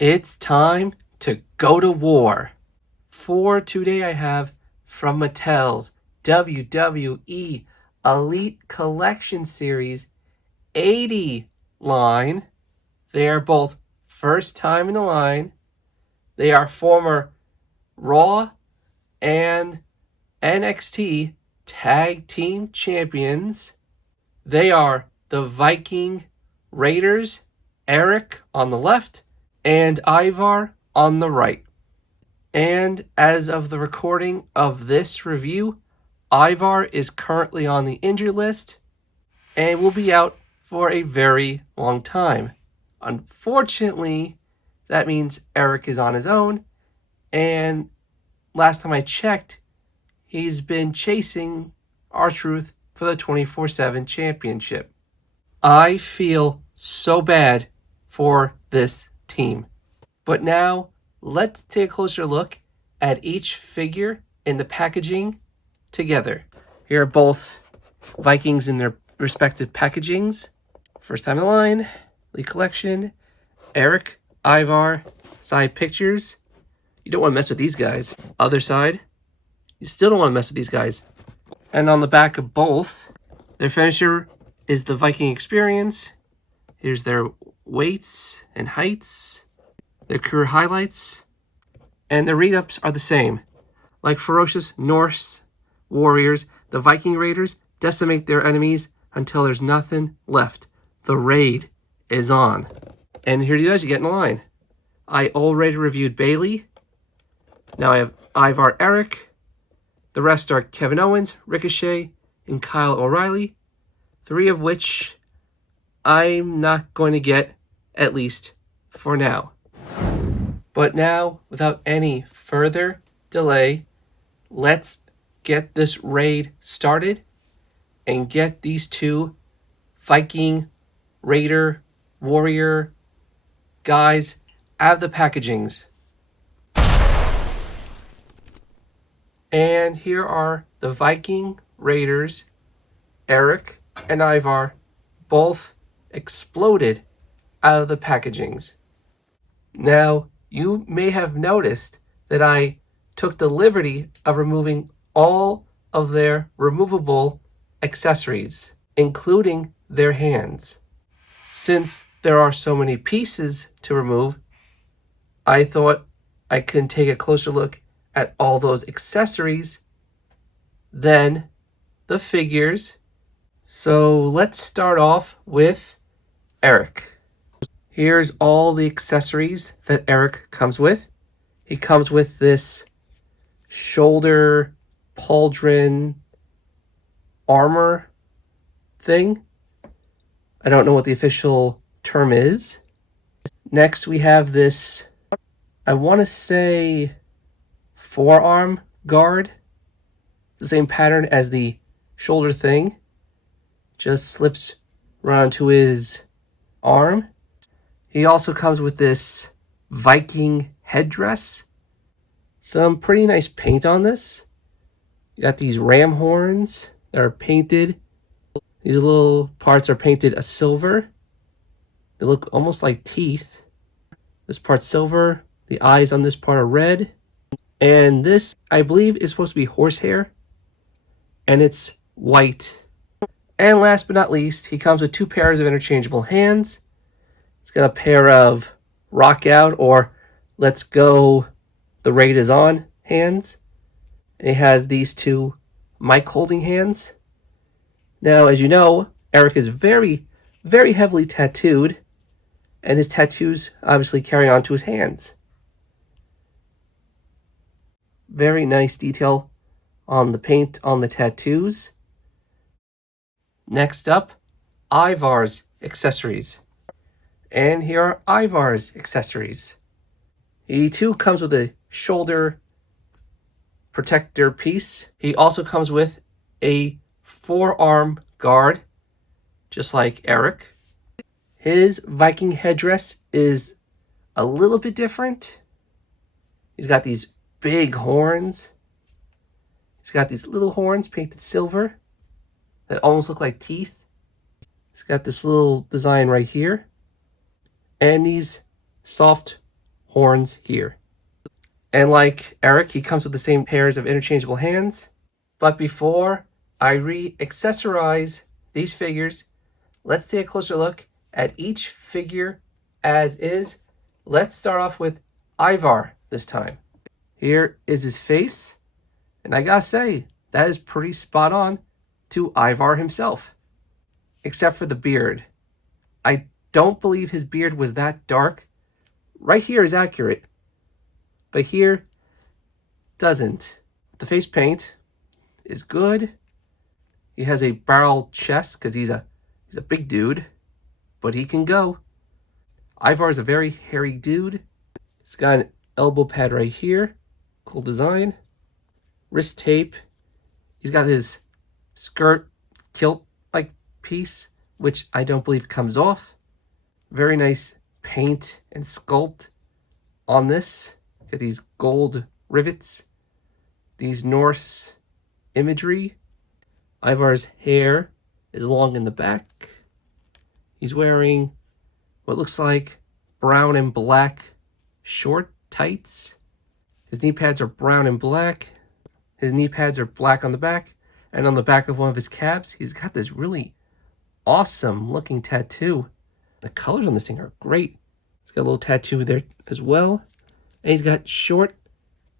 It's time to go to war. For today I have from Mattel's WWE Elite Collection Series 80 line. They are both first time in the line. They are former Raw and NXT Tag Team Champions. They are the Viking Raiders, Erik on the left and Ivar on the right. And as of the recording of this review, Ivar is currently on the injury list and will be out for a very long time. Unfortunately, that means Erik is on his own, and last time I checked, he's been chasing R-Truth for the 24/7 championship. I feel so bad for this team. But now, let's take a closer look at each figure in the packaging together. Here are both Vikings in their respective packagings. First time in the line, Elite Collection, Erik, Ivar, side pictures. You don't want to mess with these guys. Other side, you still don't want to mess with these guys. And on the back of both, their finisher is the Viking experience. Here's their weights and heights, their career highlights, and the read-ups are the same. Like ferocious Norse warriors, the Viking Raiders decimate their enemies until there's nothing left. The raid is on. And here you guys, you get in the line. I already reviewed Bailey. Now I have Ivar, Erik. The rest are Kevin Owens, Ricochet, and Kyle O'Reilly. 3 of which I'm not going to get, at least for now. But now, without any further delay, let's get this raid started and get these 2 Viking, Raider, Warrior guys out of the packagings. And here are the Viking Raiders, Erik and Ivar, both exploded out of the packagings. Now, you may have noticed that I took the liberty of removing all of their removable accessories, including their hands. Since there are so many pieces to remove, I thought I could take a closer look at all those accessories, then the figures. So let's start off with Erik. Here's all the accessories that Erik comes with. He comes with this shoulder pauldron armor thing. I don't know what the official term is. Next we have this, I want to say, forearm guard. The same pattern as the shoulder thing. Just slips around to his arm. He also comes with this Viking headdress. Some pretty nice paint on this. You got these ram horns that are painted. These little parts are painted a silver. They look almost like teeth. This part's silver. The eyes on this part are red. And this, I believe, is supposed to be horsehair. And it's white. And last but not least, he comes with 2 pairs of interchangeable hands. He's got a pair of rock out or let's go, the raid is on hands. And he has these 2 mic holding hands. Now, as you know, Erik is very, very heavily tattooed. And his tattoos obviously carry on to his hands. Very nice detail on the paint on the tattoos. Next up, Ivar's accessories. And here are Ivar's accessories. He too comes with a shoulder protector piece. He also comes with a forearm guard, just like Erik. His Viking headdress is a little bit different. He's got these big horns. He's got these little horns painted silver that almost look like teeth. He's got this little design right here. And these soft horns here. And like Erik, he comes with the same pairs of interchangeable hands. But before I re-accessorize these figures, let's take a closer look at each figure as is. Let's start off with Ivar this time. Here is his face, and I gotta say, that is pretty spot on to Ivar himself, except for the beard. I don't believe his beard was that dark. Right here is accurate, but here doesn't. The face paint is good. He has a barrel chest because he's a big dude, but he can go. Ivar is a very hairy dude. He's got an elbow pad right here. Cool design. Wrist tape. He's got his skirt kilt-like piece, which I don't believe comes off. Very nice paint and sculpt on this. Got these gold rivets. These Norse imagery. Ivar's hair is long in the back. He's wearing what looks like brown and black short tights. His knee pads are brown and black. His knee pads are black on the back. And on the back of one of his calves, he's got this really awesome looking tattoo. The colors on this thing are great. He's got a little tattoo there as well. And he's got short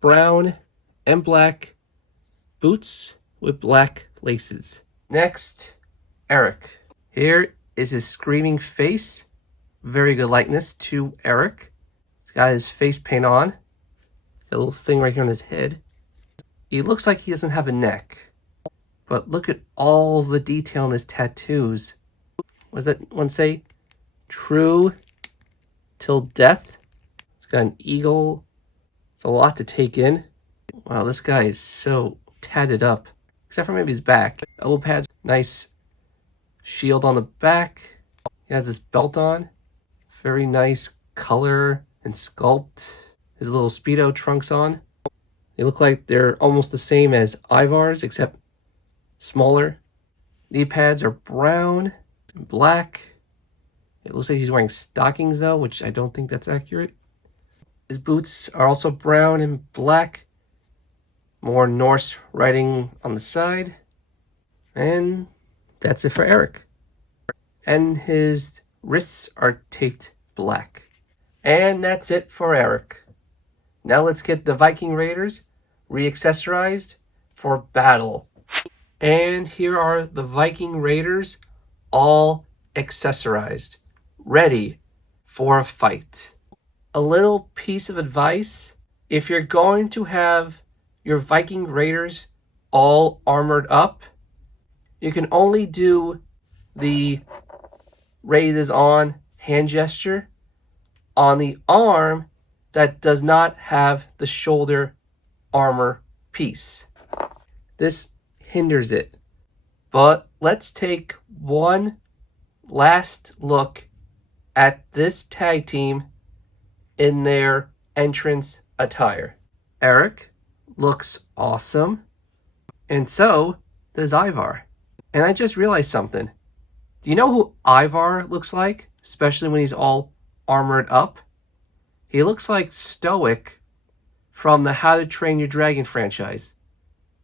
brown and black boots with black laces. Next, Erik. Here is his screaming face. Very good likeness to Erik. He's got his face paint on. Got a little thing right here on his head. He looks like he doesn't have a neck. But look at all the detail in his tattoos. What does that one say? True till death. He's got an eagle. It's a lot to take in. Wow, this guy is so tatted up. Except for maybe his back. Elbow pads, nice shield on the back. He has this belt on. Very nice color and sculpt. His little Speedo trunks on. They look like they're almost the same as Ivar's, except smaller. Knee pads are brown and black. It looks like he's wearing stockings though, which I don't think that's accurate. His boots are also brown and black. More Norse writing on the side. And that's it for Erik. And his wrists are taped black. And that's it for Erik. Now let's get the Viking Raiders re-accessorized for battle. And here are the Viking Raiders all accessorized, ready for a fight. A little piece of advice: if you're going to have your Viking Raiders all armored up, you can only do the raid is on hand gesture on the arm that does not have the shoulder armor piece. This hinders it. But let's take one last look at this tag team in their entrance attire. Erik looks awesome, and so does Ivar. And I just realized something. Do you know who Ivar looks like, especially when he's all armored up? He looks like Stoic from the How to Train Your Dragon franchise,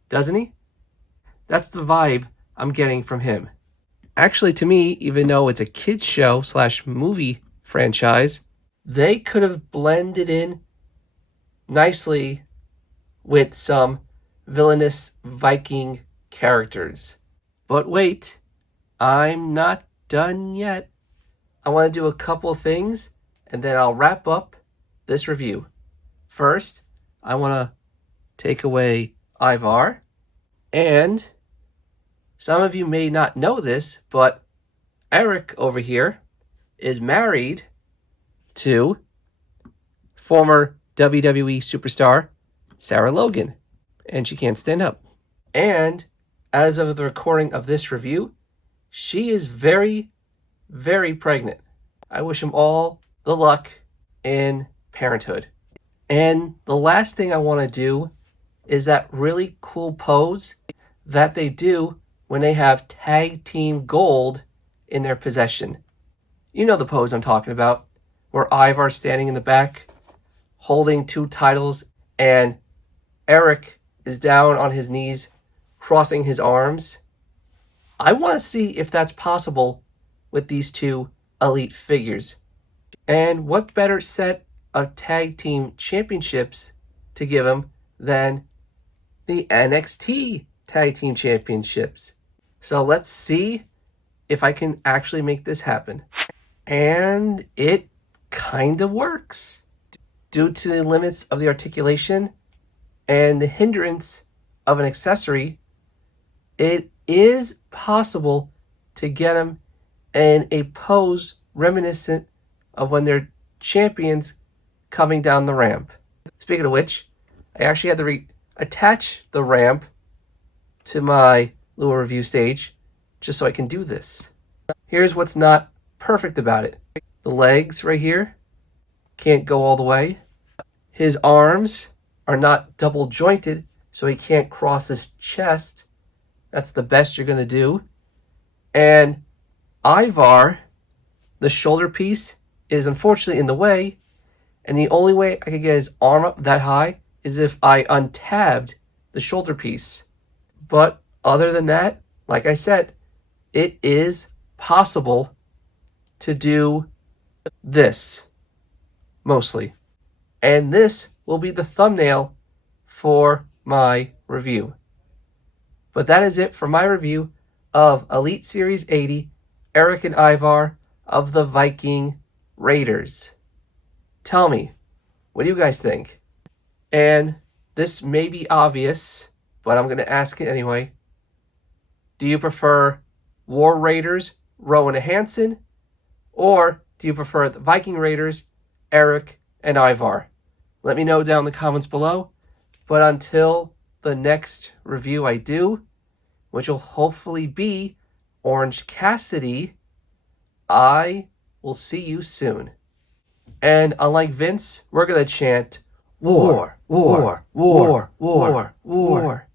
doesn't he? That's the vibe I'm getting from him. Actually, to me, even though it's a kids show / movie franchise, they could have blended in nicely with some villainous Viking characters. But wait, I'm not done yet. I want to do a couple things, and then I'll wrap up this review. First, I want to take away Ivar, and some of you may not know this, but Erik over here is married to former WWE superstar Sarah Logan, and she can't stand up. And as of the recording of this review, she is very, very pregnant. I wish him all the luck in parenthood. And the last thing I want to do is that really cool pose that they do when they have tag team gold in their possession. You know the pose I'm talking about, where Ivar's standing in the back holding 2 titles, and Erik is down on his knees, crossing his arms. I want to see if that's possible with these 2 elite figures. And what better set of tag team championships to give him than the NXT tag team championships? So let's see if I can actually make this happen. And it kind of works. Due to the limits of the articulation and the hindrance of an accessory, it is possible to get them in a pose reminiscent of when they're champions coming down the ramp. Speaking of which, I actually had to attach the ramp to my little review stage just so I can do this. Here's what's not perfect about it. The legs right here can't go all the way. His arms are not double jointed, so he can't cross his chest. That's the best you're going to do. And Ivar, the shoulder piece, is unfortunately in the way, and the only way I could get his arm up that high is if I untabbed the shoulder piece. But other than that, like I said, it is possible to do this, mostly. And this will be the thumbnail for my review. But that is it for my review of Elite Series 80, Erik and Ivar of the Viking Raiders. Tell me, what do you guys think? And this may be obvious, but I'm going to ask it anyway. Do you prefer War Raiders, Rowan and Hansen, or do you prefer the Viking Raiders, Erik and Ivar? Let me know down in the comments below. But until the next review I do, which will hopefully be Orange Cassidy, I will see you soon. And unlike Vince, we're going to chant, war, war, war, war, war, war.